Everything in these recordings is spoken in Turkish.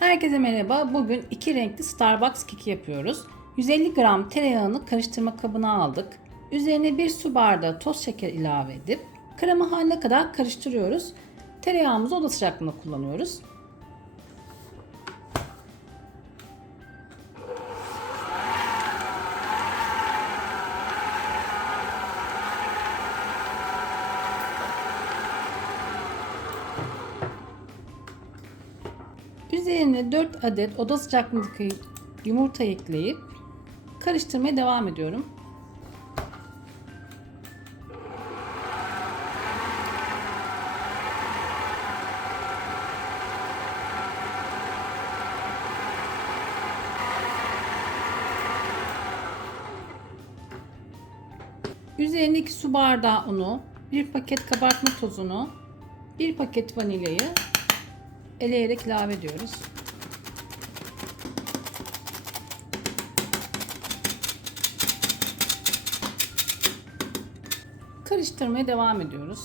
Herkese merhaba. Bugün iki renkli Starbucks keki yapıyoruz. 150 gram tereyağını karıştırma kabına aldık. Üzerine bir su bardağı toz şeker ilave edip krema haline kadar karıştırıyoruz. Tereyağımızı oda sıcaklığında kullanıyoruz. Üzerine 4 adet oda sıcaklığındaki yumurta ekleyip karıştırmaya devam ediyorum. Üzerine 2 su bardağı unu, 1 paket kabartma tozunu, 1 paket vanilyayı eleyerek ilave ediyoruz. Karıştırmaya devam ediyoruz.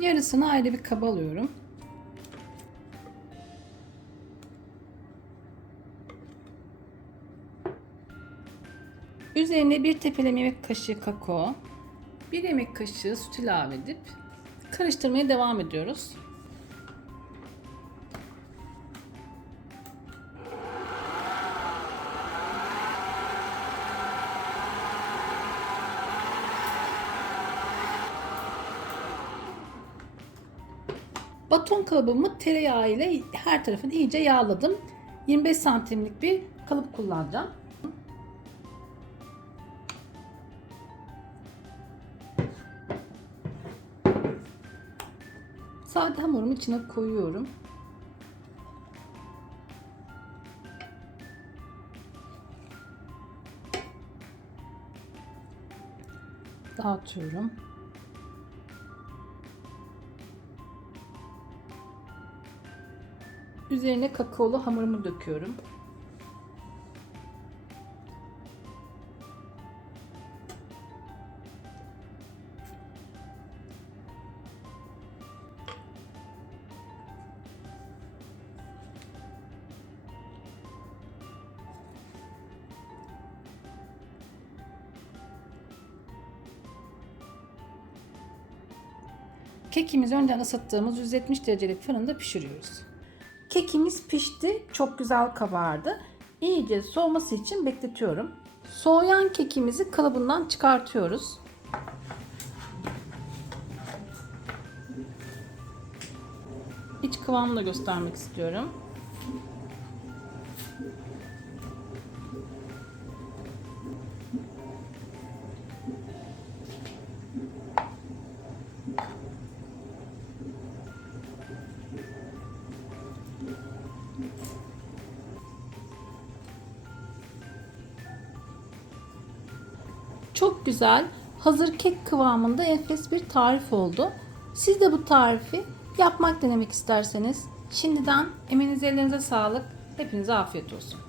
Yarısını ayrı bir kaba alıyorum. Üzerine bir tepeleme yemek kaşığı kakao, bir yemek kaşığı süt ilave edip karıştırmaya devam ediyoruz. Baton kalıbımı tereyağı ile her tarafını iyice yağladım. 25 santimlik bir kalıp kullanacağım. Sade hamurumu içine koyuyorum. Dağıtıyorum. Üzerine kakaolu hamurumu döküyorum. Kekimizi önceden ısıttığımız 170 derecelik fırında pişiriyoruz. Kekimiz pişti, çok güzel kabardı. İyice soğuması için bekletiyorum. Soğuyan kekimizi kalıbından çıkartıyoruz. İç kıvamını da göstermek istiyorum. Çok güzel, hazır kek kıvamında enfes bir tarif oldu. Siz de bu tarifi yapmak denemek isterseniz şimdiden emeğinize ellerinize sağlık. Hepinize afiyet olsun.